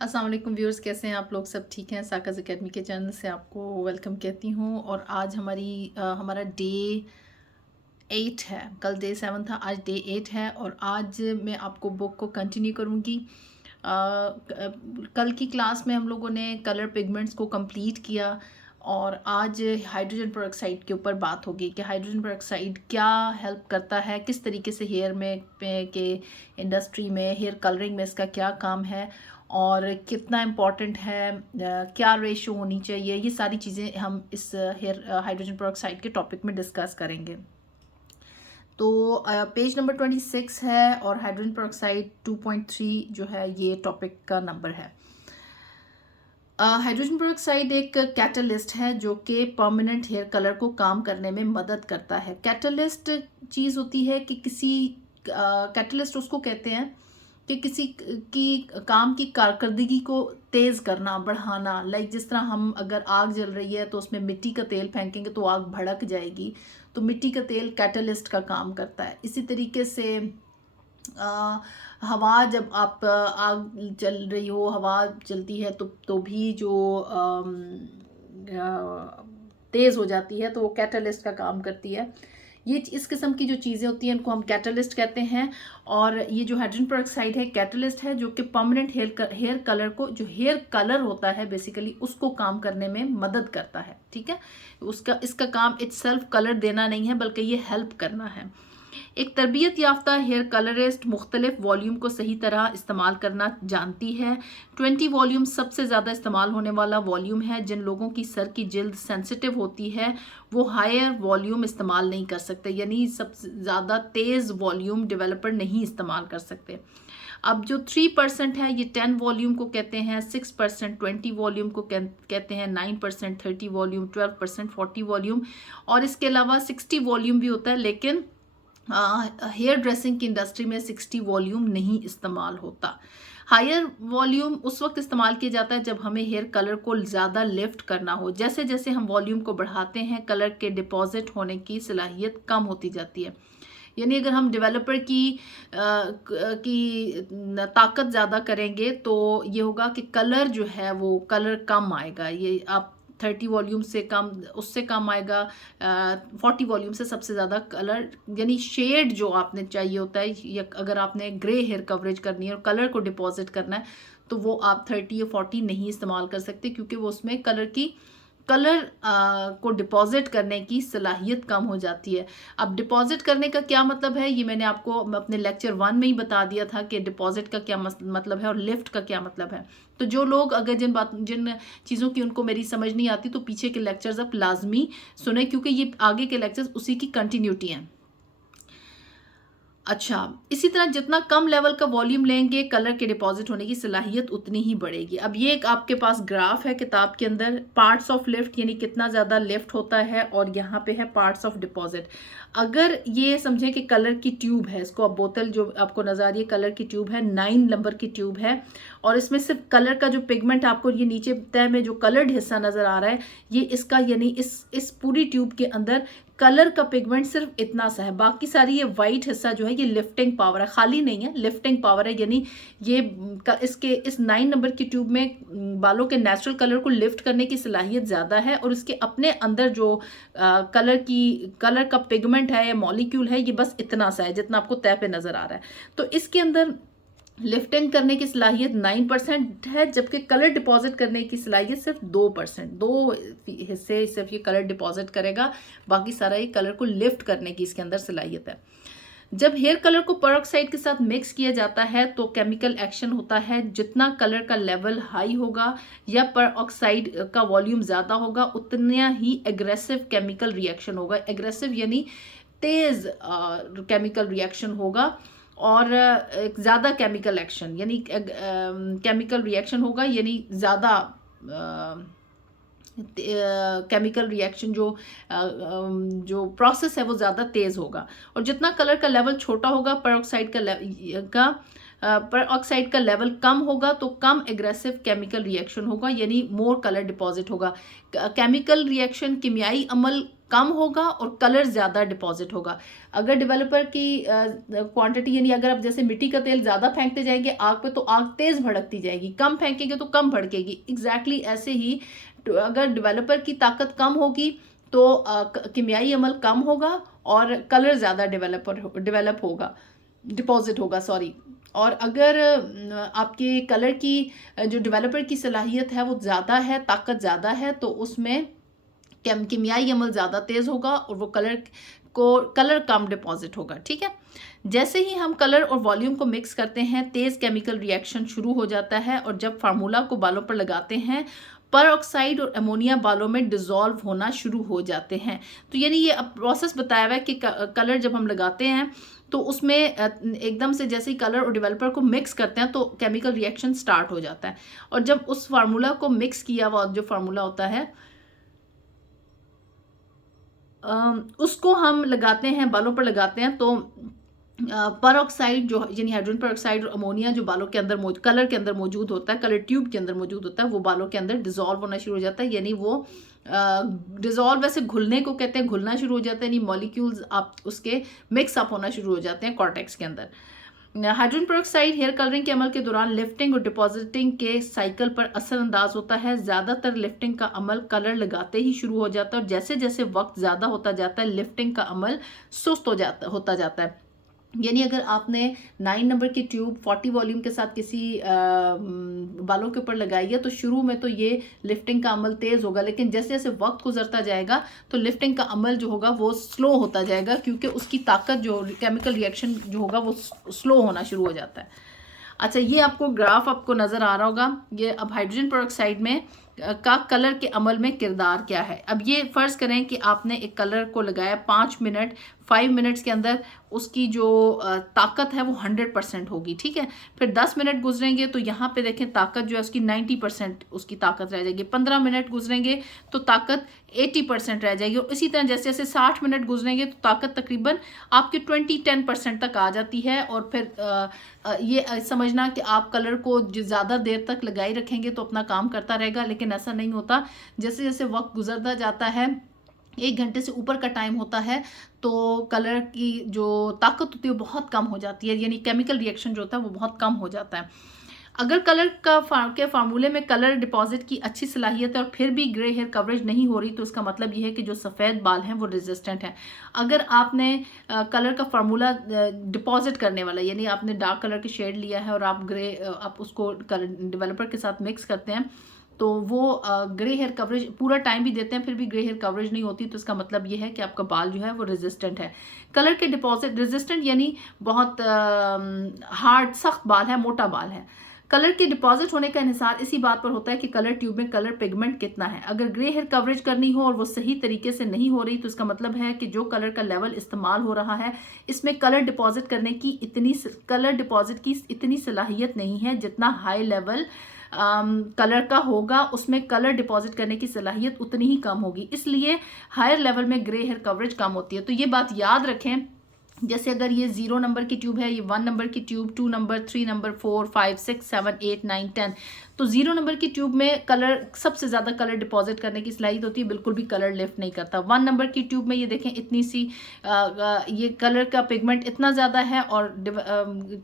अस्सलाम वालेकुम व्यूअर्स, कैसे हैं आप लोग? सब ठीक हैं? साकाज़ एकेडमी के चैनल से आपको वेलकम कहती हूँ। और आज हमारा डे 8 है। कल डे 7 था, आज डे 8 है और आज मैं आपको बुक को कंटिन्यू करूँगी। कल की क्लास में हम लोगों ने कलर पिगमेंट्स को कंप्लीट किया और आज हाइड्रोजन पेरोक्साइड के ऊपर बात होगी कि हाइड्रोजन पेरोक्साइड क्या हेल्प करता है, किस तरीके से हेयर में के इंडस्ट्री में हेयर कलरिंग में इसका क्या काम है और कितना इम्पॉर्टेंट है, क्या रेशो होनी चाहिए। ये सारी चीज़ें हम इस हेयर हाइड्रोजन पेरोक्साइड के टॉपिक में डिस्कस करेंगे। तो पेज नंबर 26 है और हाइड्रोजन पेरोक्साइड 2.3 जो है ये टॉपिक का नंबर है। हाइड्रोजन पेरोक्साइड एक कैटलिस्ट है जो कि परमानेंट हेयर कलर को काम करने में मदद करता है। कैटलिस्ट चीज़ होती है कि किसी कैटलिस्ट उसको कहते हैं कि किसी की काम की कारकर्दगी को तेज़ करना, बढ़ाना। लाइक जिस तरह हम अगर आग जल रही है तो उसमें मिट्टी का तेल फेंकेंगे तो आग भड़क जाएगी, तो मिट्टी का तेल कैटलिस्ट का काम करता है। इसी तरीके से हवा, जब आप आग जल रही हो, हवा चलती है तो भी जो तेज़ हो जाती है तो वो कैटलिस्ट का काम करती है। ये इस किस्म की जो चीज़ें होती हैं इनको हम कैटलिस्ट कहते हैं। और ये जो हाइड्रोजन पेरोक्साइड है कैटलिस्ट है जो कि परमानेंट हेयर कलर को, जो हेयर कलर होता है बेसिकली, उसको काम करने में मदद करता है। ठीक है, इसका काम इटसेल्फ कलर देना नहीं है बल्कि ये हेल्प करना है। एक तरबियत याफ्ता हेयर कलरिस्ट मुख्तलिफ वॉल्यूम को सही तरह इस्तेमाल करना जानती है। 20 वॉल्यूम सबसे ज़्यादा इस्तेमाल होने वाला वॉल्यूम है। जिन लोगों की सर की जिल्द सेंसिटिव होती है वो हायर वॉल्यूम इस्तेमाल नहीं कर सकते, यानी सबसे ज़्यादा तेज़ वॉल्यूम डेवलपर नहीं इस्तेमाल कर सकते। अब जो 3% है ये 10 वॉल्यूम को कहते हैं, 6% 20 वॉल्यूम को कहते हैं, 9% 30 वॉल्यूम, 12% 40 वॉल्यूम और इसके अलावा 60 वॉल्यूम भी होता है। लेकिन हेयर ड्रेसिंग की इंडस्ट्री में 60 वॉल्यूम नहीं इस्तेमाल होता। हायर वॉल्यूम उस वक्त इस्तेमाल किया जाता है जब हमें हेयर कलर को ज़्यादा लिफ्ट करना हो। जैसे जैसे हम वॉल्यूम को बढ़ाते हैं कलर के डिपॉजिट होने की सलाहियत कम होती जाती है। यानी अगर हम डेवलपर की ताकत ज़्यादा करेंगे तो ये होगा कि कलर जो है वो कलर कम आएगा। ये आप 30 वॉल्यूम से कम, उससे कम आएगा। 40 वॉल्यूम से सबसे ज़्यादा कलर, यानी शेड जो आपने चाहिए होता है, या अगर आपने ग्रे हेयर कवरेज करनी है और कलर को डिपॉजिट करना है तो वो आप 30 या 40 नहीं इस्तेमाल कर सकते क्योंकि वो उसमें कलर को डिपॉजिट करने की सलाहियत कम हो जाती है। अब डिपॉजिट करने का क्या मतलब है ये मैंने आपको अपने लेक्चर 1 में ही बता दिया था कि डिपॉजिट का क्या मतलब है और लिफ्ट का क्या मतलब है। तो जो लोग अगर जिन चीज़ों की उनको मेरी समझ नहीं आती तो पीछे के लेक्चर्स आप लाजमी सुने क्योंकि ये आगे के लेक्चर्स उसी की कंटिन्यूटी हैं। अच्छा, इसी तरह जितना कम लेवल का वॉल्यूम लेंगे कलर के डिपॉजिट होने की सलाहियत उतनी ही बढ़ेगी। अब ये एक आपके पास ग्राफ है किताब के अंदर, पार्ट्स ऑफ लिफ्ट यानी कितना ज़्यादा लिफ्ट होता है और यहाँ पे है पार्ट्स ऑफ डिपॉजिट। अगर ये समझें कि कलर की ट्यूब है, इसको अब बोतल जो आपको नज़र आ रही है कलर की ट्यूब है, 9 नंबर की ट्यूब है और इसमें सिर्फ कलर का जो पिगमेंट आपको ये नीचे तय में जो कलर्ड हिस्सा नज़र आ रहा है ये इसका, यानी इस पूरी ट्यूब के अंदर कलर का पिगमेंट सिर्फ इतना सा है। बाकी सारी ये वाइट हिस्सा जो है ये लिफ्टिंग पावर है, खाली नहीं है, लिफ्टिंग पावर है। यानी ये इस 9 नंबर की ट्यूब में बालों के नेचुरल कलर को लिफ्ट करने की सलाहियत ज़्यादा है और इसके अपने अंदर जो कलर का पिगमेंट है, मॉलिक्यूल है, ये बस इतना सा है जितना आपको तय पे नज़र आ रहा है। तो इसके अंदर लिफ्टिंग करने की सलाहियत 9% है जबकि कलर डिपॉजिट करने की सलाहियत सिर्फ 2%। 2 हिस्से सिर्फ ये कलर डिपॉजिट करेगा, बाकी सारा ये कलर को लिफ्ट करने की इसके अंदर सलाहियत है। जब हेयर कलर को पेरोक्साइड के साथ मिक्स किया जाता है तो केमिकल एक्शन होता है। जितना कलर का लेवल हाई होगा या पेरोक्साइड का वॉल्यूम ज़्यादा होगा उतना ही एग्रेसिव केमिकल रिएक्शन होगा। एग्रेसिव यानी तेज़ केमिकल रिएक्शन होगा और ज़्यादा केमिकल एक्शन यानी केमिकल रिएक्शन होगा, यानी ज़्यादा केमिकल रिएक्शन जो प्रोसेस है वो ज़्यादा तेज़ होगा। और जितना कलर का लेवल छोटा होगा पेरोक्साइड का लेवल कम होगा तो कम एग्रेसिव केमिकल रिएक्शन होगा, यानी मोर कलर डिपॉजिट होगा। केमिकल रिएक्शन किमियाई अमल कम होगा और कलर ज़्यादा डिपॉजिट होगा। अगर डेवलपर की क्वांटिटी यानी अगर आप जैसे मिट्टी का तेल ज़्यादा फेंकते जाएंगे आग पे तो आग तेज़ भड़कती जाएगी, कम फेंकेंगे तो कम भड़केगी। एग्जैक्टली ऐसे ही अगर डेवलपर की ताकत कम होगी तो कीमियाई अमल कम होगा और कलर ज़्यादा डेवलप होगा, डिपॉजिट होगा, सॉरी। और अगर आपके कलर की जो डेवलपर की सलाहियत है वो ज़्यादा है, ताकत ज़्यादा है, तो उसमें कीमियाई अमल ज़्यादा तेज़ होगा और वो कलर कम डिपॉजिट होगा। ठीक है, जैसे ही हम कलर और वॉल्यूम को मिक्स करते हैं तेज़ केमिकल रिएक्शन शुरू हो जाता है और जब फार्मूला को बालों पर लगाते हैं परऑक्साइड और अमोनिया बालों में डिज़ोल्व होना शुरू हो जाते हैं। तो यानी ये प्रोसेस बताया हुआ है कि कलर जब हम लगाते हैं तो उसमें एकदम से जैसे ही कलर और डेवलपर को मिक्स करते हैं तो केमिकल रिएक्शन स्टार्ट हो जाता है। और जब उस फार्मूला को मिक्स किया हुआ जो फार्मूला होता है उसको हम लगाते हैं, बालों पर लगाते हैं, तो परऑक्साइड जो यानी हाइड्रोजन परऑक्साइड और अमोनिया जो बालों के अंदर कलर के अंदर मौजूद होता है, कलर ट्यूब के अंदर मौजूद होता है, वो बालों के अंदर डिजोल्व होना शुरू हो जाता है। यानी वो डिजोल्व वैसे घुलने को कहते हैं, घुलना शुरू हो जाता है, यानी मॉलिक्यूल्स आप उसके मिक्स अप होना शुरू हो जाते हैं कॉर्टेक्स के अंदर। हाइड्रोजन पेरोक्साइड हेयर कलरिंग के अमल के दौरान लिफ्टिंग और डिपॉजिटिंग के साइकिल पर असरअंदाज होता है। ज़्यादातर लिफ्टिंग का अमल कलर लगाते ही शुरू हो जाता है और जैसे जैसे वक्त ज़्यादा होता जाता है लिफ्टिंग का अमल सुस्त होता जाता है। यानी अगर आपने 9 नंबर की ट्यूब 40 वॉल्यूम के साथ किसी बालों के ऊपर लगाई है तो शुरू में तो ये लिफ्टिंग का अमल तेज़ होगा, लेकिन जैसे जैसे वक्त गुजरता जाएगा तो लिफ्टिंग का अमल जो होगा वो स्लो होता जाएगा, क्योंकि उसकी ताकत जो केमिकल रिएक्शन जो होगा वो स्लो होना शुरू हो जाता है। अच्छा, ये आपको ग्राफ आपको नज़र आ रहा होगा। ये अब हाइड्रोजन पेरोक्साइड में का कलर के अमल में किरदार क्या है। अब ये फ़र्ज़ करें कि आपने एक कलर को लगाया 5 मिनट, 5 मिनट्स के अंदर उसकी जो ताकत है वो 100% होगी। ठीक है, फिर 10 मिनट गुजरेंगे तो यहाँ पे देखें ताकत जो है उसकी 90% उसकी ताकत रह जाएगी। 15 मिनट गुजरेंगे तो ताकत 80% रह जाएगी और इसी तरह जैसे जैसे 60 मिनट गुजरेंगे तो ताकत तकरीबन आपकी 10% तक आ जाती है। और फिर ये समझना कि आप कलर को ज़्यादा देर तक लगाए रखेंगे तो अपना काम करता रहेगा, लेकिन ऐसा नहीं होता। जैसे जैसे वक्त गुजरता जाता है, 1 घंटे से ऊपर का टाइम होता है, तो कलर की जो ताकत होती है वो बहुत कम हो जाती है, यानी केमिकल रिएक्शन जो होता है वो बहुत कम हो जाता है। अगर कलर के फार्मूले में कलर डिपॉजिट की अच्छी सलाहियत है और फिर भी ग्रे हेयर कवरेज नहीं हो रही तो उसका मतलब ये है कि जो सफ़ेद बाल हैं वो रेजिस्टेंट हैं। अगर आपने कलर का फार्मूला डिपॉजिट करने वाला यानी आपने डार्क कलर की शेड लिया है और आप उसको डेवलपर के साथ मिक्स करते हैं तो वो ग्रे हेयर कवरेज पूरा टाइम भी देते हैं फिर भी ग्रे हेयर कवरेज नहीं होती, तो इसका मतलब ये है कि आपका बाल जो है वो रेजिस्टेंट है। कलर के डिपॉजिट रेजिस्टेंट यानी बहुत हार्ड सख्त बाल है, मोटा बाल है। कलर के डिपॉजिट होने का इंहिसार इसी बात पर होता है कि कलर ट्यूब में कलर पिगमेंट कितना है। अगर ग्रे हेयर कवरेज करनी हो और वो सही तरीके से नहीं हो रही तो इसका मतलब है कि जो कलर का लेवल इस्तेमाल हो रहा है इसमें कलर डिपॉजिट की इतनी सलाहियत नहीं है जितना हाई लेवल कलर का होगा, उसमें कलर डिपॉजिट करने की सलाहियत उतनी ही कम होगी, इसलिए हायर लेवल में ग्रे हेयर कवरेज कम होती है। तो ये बात याद रखें। जैसे अगर ये 0 नंबर की ट्यूब है, ये 1 नंबर की ट्यूब, 2 नंबर, 3 नंबर, 4, 5, 6, 7, 8, 9, 10, तो 0 नंबर की ट्यूब में कलर सबसे ज़्यादा कलर डिपॉजिट करने की सलाहियत होती है, बिल्कुल भी कलर लिफ्ट नहीं करता। 1 नंबर की ट्यूब में ये देखें इतनी सी ये कलर का पिगमेंट इतना ज़्यादा है और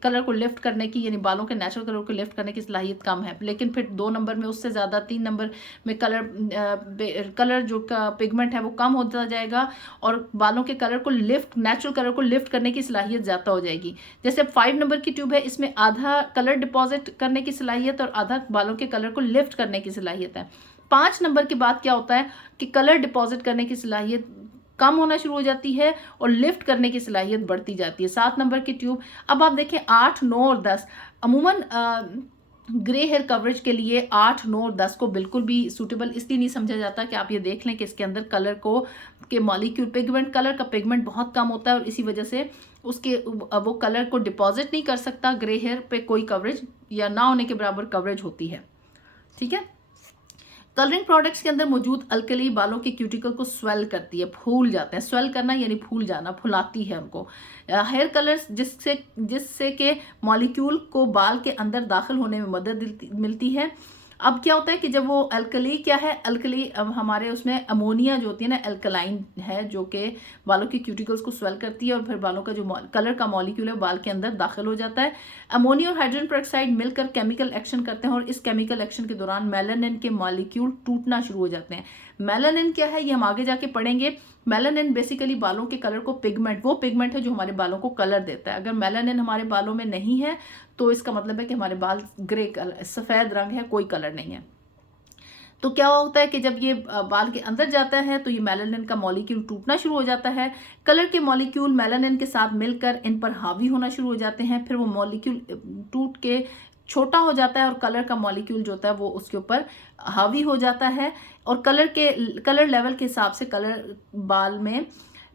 कलर को लिफ्ट करने की यानी बालों के नेचुरल कलर को लिफ्ट करने की सलाहियत कम है। लेकिन फिर 2 नंबर में उससे ज़्यादा, 3 नंबर में कलर जो का पिगमेंट है वो कम होता जाएगा और बालों के कलर को नेचुरल कलर को लिफ्ट करने की सलाहियत ज़्यादा हो जाएगी। जैसे 5 नंबर की ट्यूब है, इसमें आधा कलर डिपॉजिट करने की सलाहियत और आधा बालों के कलर को लिफ्ट करने की सलाहियत है। 5 नंबर के बाद क्या होता है कि कलर डिपॉजिट करने की सलाहियत कम होना शुरू हो जाती है और लिफ्ट करने की सलाहियत बढ़ती जाती है। 7 नंबर की ट्यूब, अब आप देखें 8, 9 और 10 अमूमन ग्रे हेयर कवरेज के लिए 8, 9 और 10 को बिल्कुल भी सूटेबल इसलिए नहीं समझा जाता कि आप ये देख लें कि इसके अंदर कलर को के मॉलिक्यूल पिगमेंट कलर का पिगमेंट बहुत कम होता है और इसी वजह से उसके वो कलर को डिपॉजिट नहीं कर सकता, ग्रे हेयर पे कोई कवरेज या ना होने के बराबर कवरेज होती है। ठीक है, कलरिंग प्रोडक्ट्स के अंदर मौजूद अल्कली बालों के क्यूटिकल को स्वेल करती है, फूल जाते हैं। स्वेल करना यानी फूल जाना, फुलाती है उनको। हेयर कलर्स जिससे के मॉलिक्यूल को बाल के अंदर दाखिल होने में मदद मिलती है अब क्या होता है कि जब वो अल्कली क्या है, अल्कली हमारे उसमें अमोनिया जो होती है ना, अल्कलाइन है, जो कि बालों की क्यूटिकल्स को स्वेल करती है और फिर बालों का जो कलर का मॉलिक्यूल है बाल के अंदर दाखिल हो जाता है। अमोनिया और हाइड्रोजन पेरोक्साइड मिलकर केमिकल एक्शन करते हैं और इस केमिकल एक्शन के दौरान मेलानिन के मॉलिक्यूल टूटना शुरू हो जाते हैं। मेलानिन क्या है, ये हम आगे जाके पढ़ेंगे। मेलानिन बेसिकली बालों के कलर को वो पिगमेंट है जो हमारे बालों को कलर देता है। अगर मेलानिन हमारे बालों में नहीं है तो इसका मतलब है कि हमारे बाल ग्रे कलर, सफ़ेद रंग है, कोई कलर नहीं है। तो क्या होता है कि जब ये बाल के अंदर जाता है तो ये मेलानिन का मॉलिक्यूल टूटना शुरू हो जाता है। कलर के मॉलिक्यूल मेलानिन के साथ मिलकर इन पर हावी होना शुरू हो जाते हैं। फिर वो मॉलिक्यूल टूट के छोटा हो जाता है और कलर का मॉलिक्यूल जो होता है वो उसके ऊपर हावी हो जाता है और कलर लेवल के हिसाब से कलर बाल में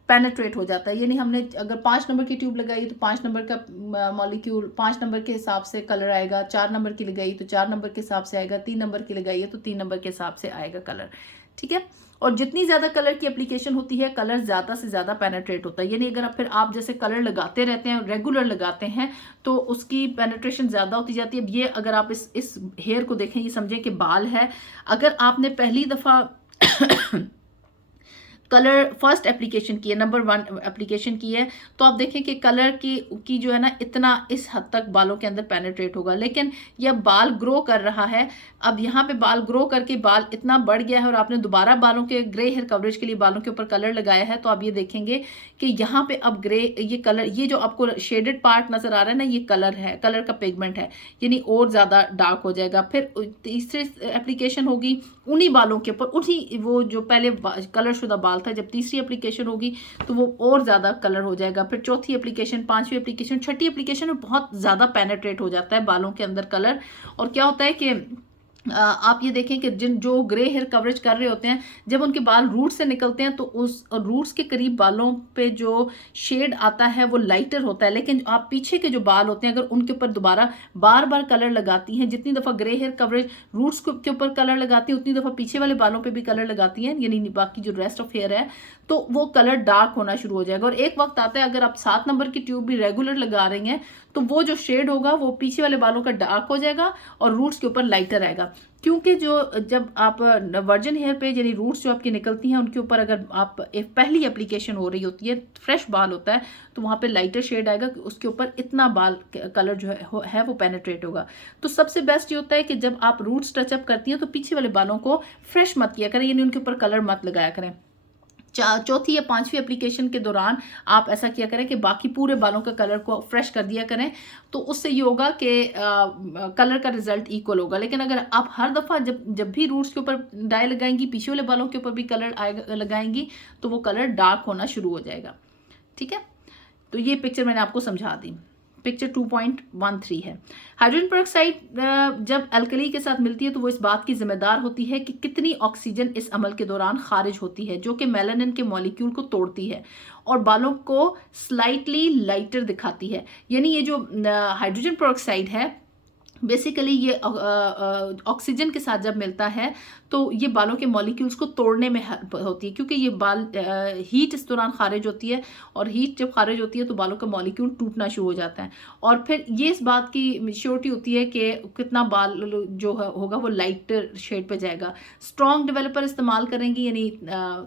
पेनेट्रेट हो जाता है। यानी हमने अगर 5 नंबर की ट्यूब लगाई तो 5 नंबर का मॉलिक्यूल 5 नंबर के हिसाब से कलर आएगा, 4 नंबर की लगाई तो 4 नंबर के हिसाब से आएगा, 3 नंबर की लगाई है तो 3 नंबर के हिसाब से आएगा कलर। ठीक है, और जितनी ज़्यादा कलर की एप्लीकेशन होती है कलर ज़्यादा से ज़्यादा पेनेट्रेट होता है। यानी अगर आप जैसे कलर लगाते रहते हैं, रेगुलर लगाते हैं, तो उसकी पेनेट्रेशन ज़्यादा होती जाती है। अब ये अगर आप इस हेयर को देखें, ये समझें कि बाल है। अगर आपने पहली दफ़ा कलर फर्स्ट एप्लीकेशन की है, नंबर 1 एप्लीकेशन की है, तो आप देखें कि कलर की जो है ना इतना इस हद तक बालों के अंदर पेनेट्रेट होगा। लेकिन यह बाल ग्रो कर रहा है, अब यहाँ पे बाल ग्रो करके बाल इतना बढ़ गया है और आपने दोबारा बालों के ग्रे हेयर कवरेज के लिए बालों के ऊपर कलर लगाया है, तो आप ये देखेंगे कि यहाँ पे अब ग्रे ये कलर, ये जो आपको शेडेड पार्ट नजर आ रहा है ना, ये कलर है, कलर का पिगमेंट है, यानी और ज़्यादा डार्क हो जाएगा। फिर तीसरी एप्लीकेशन होगी उन्हीं बालों के ऊपर, उन्हीं वो जो पहले कलर शुदा बाल था, जब तीसरी एप्लीकेशन होगी तो वो और ज़्यादा कलर हो जाएगा। फिर चौथी एप्लीकेशन, पांचवी एप्लीकेशन, छठी एप्लीकेशन में बहुत ज़्यादा पेनेट्रेट हो जाता है बालों के अंदर कलर। और क्या होता है कि आप ये देखें कि जो ग्रे हेयर कवरेज कर रहे होते हैं, जब उनके बाल रूट से निकलते हैं तो उस रूट्स के करीब बालों पे जो शेड आता है वो लाइटर होता है। लेकिन आप पीछे के जो बाल होते हैं अगर उनके ऊपर दोबारा बार बार कलर लगाती हैं, जितनी दफ़ा ग्रे हेयर कवरेज रूट्स के ऊपर कलर लगाती हैं उतनी दफ़ा पीछे वाले बालों पे भी कलर लगाती हैं, यानी बाकी जो रेस्ट ऑफ हेयर है, तो वो कलर डार्क होना शुरू हो जाएगा। और एक वक्त आता है अगर आप 7 नंबर की ट्यूब भी रेगुलर लगा रही हैं तो वो जो शेड होगा वो पीछे वाले बालों का डार्क हो जाएगा और रूट्स के ऊपर लाइटर आएगा। क्योंकि जब आप वर्जिन हेयर पे यानी रूट्स जो आपकी निकलती हैं उनके ऊपर अगर आप पहली एप्लीकेशन हो रही होती है, फ्रेश बाल होता है, तो वहाँ पे लाइटर शेड आएगा कि उसके ऊपर इतना बाल कलर जो है वो पेनेट्रेट होगा। तो सबसे बेस्ट ये होता है कि जब आप रूट्स टचअप करती हैं तो पीछे वाले बालों को फ्रेश मत किया करें, यानी उनके ऊपर कलर मत लगाया करें। चौथी या पांचवी एप्लीकेशन के दौरान आप ऐसा किया करें कि बाकी पूरे बालों का कलर को फ्रेश कर दिया करें, तो उससे ये होगा कि कलर का रिजल्ट इक्वल होगा। लेकिन अगर आप हर दफ़ा जब भी रूट्स के ऊपर डाई लगाएंगी, पीछे वाले बालों के ऊपर भी कलर लगाएंगी, तो वो कलर डार्क होना शुरू हो जाएगा। ठीक है, तो ये पिक्चर मैंने आपको समझा दी। पिक्चर 2.13 है। हाइड्रोजन पेरोक्साइड जब अल्कली के साथ मिलती है तो वो इस बात की जिम्मेदार होती है कि कितनी ऑक्सीजन इस अमल के दौरान खारिज होती है, जो कि मेलानिन के मॉलिक्यूल को तोड़ती है और बालों को स्लाइटली लाइटर दिखाती है। यानी ये जो हाइड्रोजन पेरोक्साइड है बेसिकली ये ऑक्सीजन के साथ जब मिलता है तो ये बालों के मॉलिक्यूल्स को तोड़ने में हेल्प होती है, क्योंकि ये बाल हीट इस दौरान खारिज होती है और हीट जब खारिज होती है तो बालों का मॉलिक्यूल टूटना शुरू हो जाता है। और फिर ये इस बात की श्योरिटी होती है कि कितना बाल जो होगा वो लाइटर शेड पे जाएगा। स्ट्रॉन्ग डेवलपर इस्तेमाल करेंगी, यानी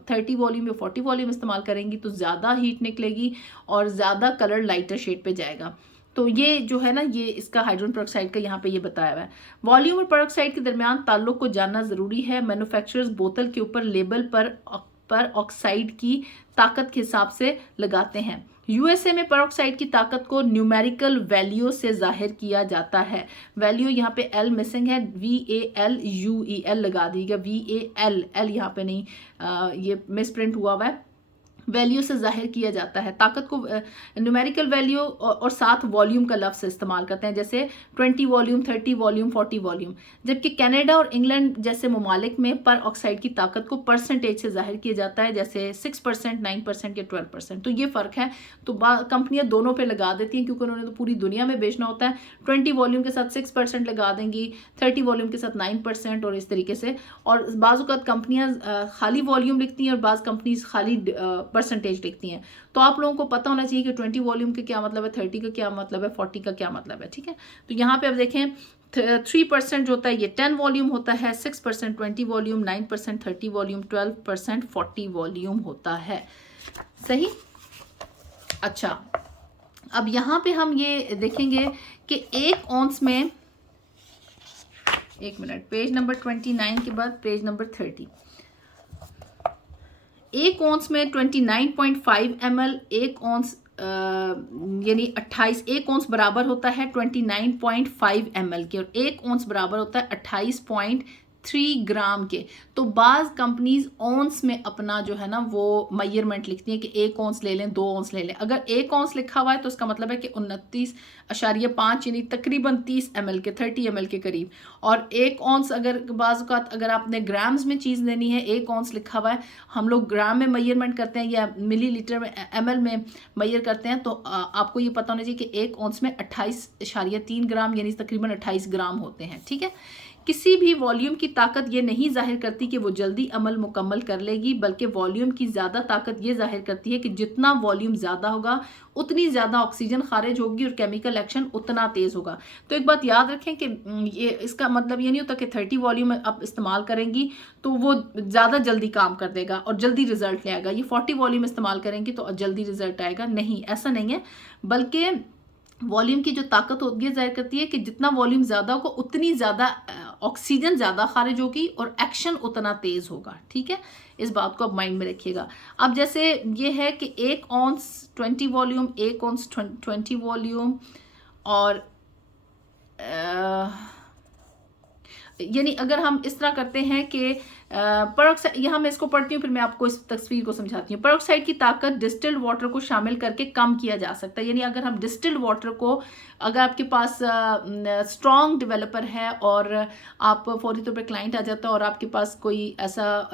30 वॉल्यूम या 40 वॉल्यूम इस्तेमाल करेंगी तो ज़्यादा हीट निकलेगी और ज़्यादा कलर लाइटर शेड पे जाएगा। तो ये जो है ना, ये इसका हाइड्रोजन पेरोक्साइड का यहाँ पे ये बताया हुआ है। वॉल्यूम और पेरोक्साइड के दरमियान ताल्लुक को जानना ज़रूरी है। मैन्युफैक्चरर्स बोतल के ऊपर लेबल पर ऑक्साइड की ताकत के हिसाब से लगाते हैं। यूएसए में पेरोक्साइड की ताकत को न्यूमेरिकल वैल्यू से जाहिर किया जाता है। वैल्यू यहाँ पे एल मिसिंग है, VALUEL लगा दीजिएगा, VAL यहाँ पे नहीं, ये मिसप्रिंट हुआ है। वैल्यू से जाहिर किया जाता है। ताकत को न्यूमेरिकल वैल्यू और साथ वॉल्यूम का लफ्ज़ इस्तेमाल करते हैं, जैसे 20 वॉल्यूम, 30 वॉल्यूम, 40 वॉल्यूम। जबकि कनाडा और इंग्लैंड जैसे ममालिक में पर ऑक्साइड की ताकत को परसेंटेज से जाहिर किया जाता है, जैसे 6%, 9% या 12%। तो ये फ़र्क है। तो कंपनियां दोनों पे लगा देती हैं क्योंकि उन्होंने तो पूरी दुनिया में बेचना होता है। 20 वॉल्यूम के साथ 6% लगा देंगी, 30 वॉल्यूम के साथ 9% और इस तरीके से। और बाज़ कंपनियां खाली वॉल्यूम लिखती हैं और बाज़ कंपनीज खाली परसेंटेज लिखती हैं। तो आप लोगों को पता होना चाहिए कि 20 वॉल्यूम का क्या मतलब है, 30 का क्या मतलब है, 40 का क्या मतलब है। ठीक है, तो यहाँ पे अब देखें 3% जो होता है ये 10 वॉल्यूम होता है, 6% 20 वॉल्यूम, 9% 30 वॉल्यूम, 12% 40 वॉल्यूम होता है। सही। अच्छा, अब यहाँ पे हम ये देखेंगे कि 1 औंस में, एक मिनट, पेज नंबर 29 के बाद पेज नंबर 30। 1 औंस में 29.5 ml, 1 औंस यानी 28, 1 औंस बराबर होता है 29.5 ml के, और 1 औंस बराबर होता है 28.3 ग्राम के। तो बाज़ कंपनीज औंस में अपना जो है ना वो मेजरमेंट लिखती हैं कि 1 औंस ले लें, 2 औंस ले लें। अगर 1 औंस लिखा हुआ है तो उसका मतलब है कि 29.5 यानी तकरीबन 30 ml के, 30 ml के करीब। और 1 औंस अगर बाज़ औक़ात अगर आपने ग्राम्स में चीज़ लेनी है, 1 औंस लिखा हुआ है, हम लोग ग्राम में मेजरमेंट करते हैं या मिलीलीटर में, ml में मेजर करते हैं, तो आपको ये पता होना चाहिए कि 1 औंस में 28.3 ग्राम यानी तकरीबन 28 ग्राम होते हैं। ठीक है। किसी भी वॉल्यूम की ताकत ये नहीं जाहिर करती कि वो जल्दी अमल मुकम्मल कर लेगी, बल्कि वॉल्यूम की ज़्यादा ताकत ये जाहिर करती है कि जितना वॉल्यूम ज़्यादा होगा उतनी ज़्यादा ऑक्सीजन खारिज होगी और केमिकल एक्शन उतना तेज़ होगा। तो एक बात याद रखें कि ये इसका मतलब ये नहीं होता कि 30 वॉल्यूम आप इस्तेमाल करेंगी तो वो ज़्यादा जल्दी काम कर देगा और जल्दी रिजल्ट ले आएगा। ये 40 वॉल्यूम इस्तेमाल करेंगी तो जल्दी रिजल्ट आएगा, नहीं, ऐसा नहीं है। बल्कि वॉल्यूम की जो ताकत होती है जाहिर करती है कि जितना वॉल्यूम ज़्यादा होगा उतनी ज़्यादा ऑक्सीजन ज़्यादा खारिज होगी और एक्शन उतना तेज़ होगा। ठीक है, इस बात को आप माइंड में रखिएगा। अब जैसे ये है कि 1 औंस 20 वॉल्यूम, 1 औंस 20 वॉल्यूम, और यानी अगर हम इस तरह करते हैं कि पेरोक्साइड, यहाँ मैं इसको पढ़ती हूँ फिर मैं आपको इस तस्वीर को समझाती हूँ। पेरोक्साइड की ताकत डिस्टिल्ड वाटर को शामिल करके कम किया जा सकता है। यानी अगर हम डिस्टिल्ड वाटर को, अगर आपके पास स्ट्रॉन्ग डेवलपर है और आप फौरी तौर पे क्लाइंट आ जाता है और आपके पास कोई ऐसा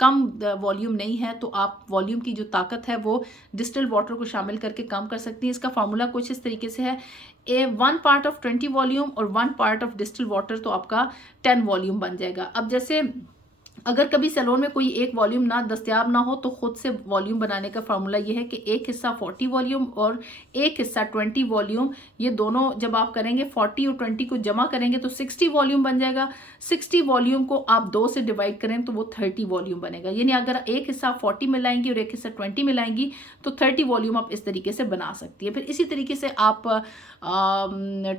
कम वॉल्यूम नहीं है, तो आप वॉल्यूम की जो ताकत है वो डिस्टिल्ड वाटर को शामिल करके कम कर सकती हैं। इसका फार्मूला कुछ इस तरीके से है, 1 पार्ट ऑफ 20 वॉल्यूम और 1 पार्ट ऑफ डिस्टिल्ड वाटर, तो आपका 10 वॉल्यूम बन जाएगा। अब जैसे अगर कभी सैलून में कोई एक वॉल्यूम ना दस्तयाब ना हो तो खुद से वॉल्यूम बनाने का फार्मूला ये है कि एक हिस्सा 40 वॉल्यूम और एक हिस्सा 20 वॉल्यूम, ये दोनों जब आप करेंगे 40 और 20 को जमा करेंगे तो 60 वॉल्यूम बन जाएगा। 60 वॉल्यूम को आप 2 से डिवाइड करें तो वो 30 वॉल्यूम बनेगा। यानी अगर एक हिस्सा 40 में लाएंगी और एक हिस्सा 20 में लाएंगी तो 30 वॉल्यूम आप इस तरीके से बना सकती है। फिर इसी तरीके से आप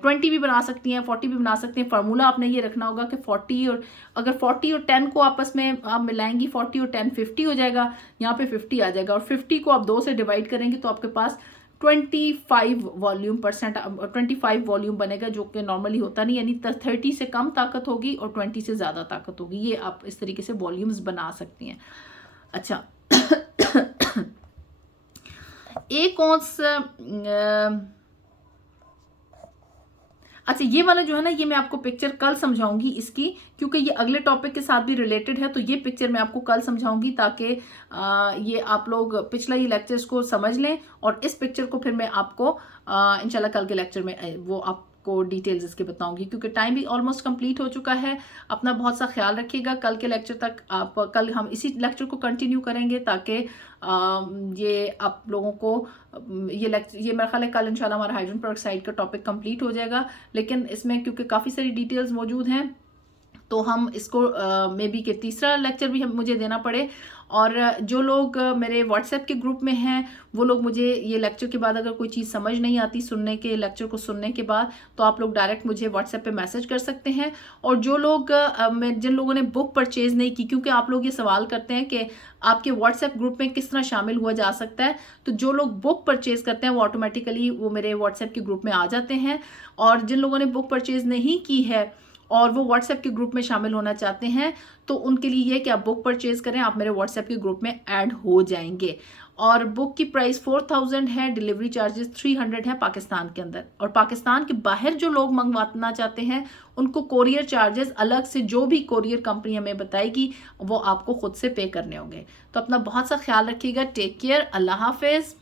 20 भी बना सकती हैं, 40 भी बना सकते हैं। फार्मूला आपने ये रखना होगा कि 40 और अगर 40 और 10 को आपस में आप मिलाएंगी, 40 और 10 50 हो जाएगा, यहाँ पे 50 आ जाएगा, और 50 को आप 2 से डिवाइड करेंगे तो आपके पास 25 वॉल्यूम बनेगा, जो कि नॉर्मली होता नहीं। यानी 30 से कम ताकत होगी और 20 से ज़्यादा ताकत होगी। ये आप इस तरीके से वॉल्यूम्स बना सकती हैं। अच्छा, 1 औंस, अच्छा ये वाला जो है ना, ये मैं आपको पिक्चर कल समझाऊंगी इसकी, क्योंकि ये अगले टॉपिक के साथ भी रिलेटेड है। तो ये पिक्चर मैं आपको कल समझाऊंगी ताकि ये आप लोग पिछला ये लेक्चर्स को समझ लें, और इस पिक्चर को फिर मैं आपको इंशाल्लाह कल के लेक्चर में वो आपको डिटेल्स इसके बताऊंगी, क्योंकि टाइम भी ऑलमोस्ट कंप्लीट हो चुका है। अपना बहुत सा ख्याल रखिएगा। कल के लेक्चर तक कल हम इसी लेक्चर को कंटिन्यू करेंगे ताकि ये आप लोगों को ये मेरा ख्याल है कल इंशाल्लाह हमारा हाइड्रोजन पेरोक्साइड का टॉपिक कंप्लीट हो जाएगा। लेकिन इसमें क्योंकि काफ़ी सारी डिटेल्स मौजूद हैं तो हम इसको मे बी के तीसरा लेक्चर भी मुझे देना पड़े। और जो लोग मेरे व्हाट्सएप के ग्रुप में हैं वो लोग मुझे ये लेक्चर के बाद अगर कोई चीज़ समझ नहीं आती लेक्चर को सुनने के बाद, तो आप लोग डायरेक्ट मुझे व्हाट्सएप पे मैसेज कर सकते हैं। और जो लोग जिन लोगों ने बुक परचेज़ नहीं की, क्योंकि आप लोग ये सवाल करते हैं कि आपके व्हाट्सएप ग्रुप में किस तरह शामिल हुआ जा सकता है, तो जो लोग बुक परचेज़ करते हैं वो ऑटोमेटिकली वो मेरे व्हाट्सएप के ग्रुप में आ जाते हैं। और जिन लोगों ने बुक परचेज़ नहीं की है और वो व्हाट्सएप के ग्रुप में शामिल होना चाहते हैं तो उनके लिए ये कि आप बुक परचेज़ करें, आप मेरे व्हाट्सएप के ग्रुप में ऐड हो जाएंगे। और बुक की प्राइस 4000 है, डिलीवरी चार्जेस 300 है पाकिस्तान के अंदर। और पाकिस्तान के बाहर जो लोग मंगवाना चाहते हैं उनको कोरियर चार्जेस अलग से, जो भी कोरियर कंपनी हमें बताएगी वो आपको खुद से पे करने होंगे। तो अपना बहुत सा ख्याल रखिएगा। टेक केयर, अल्लाह हाफिज़।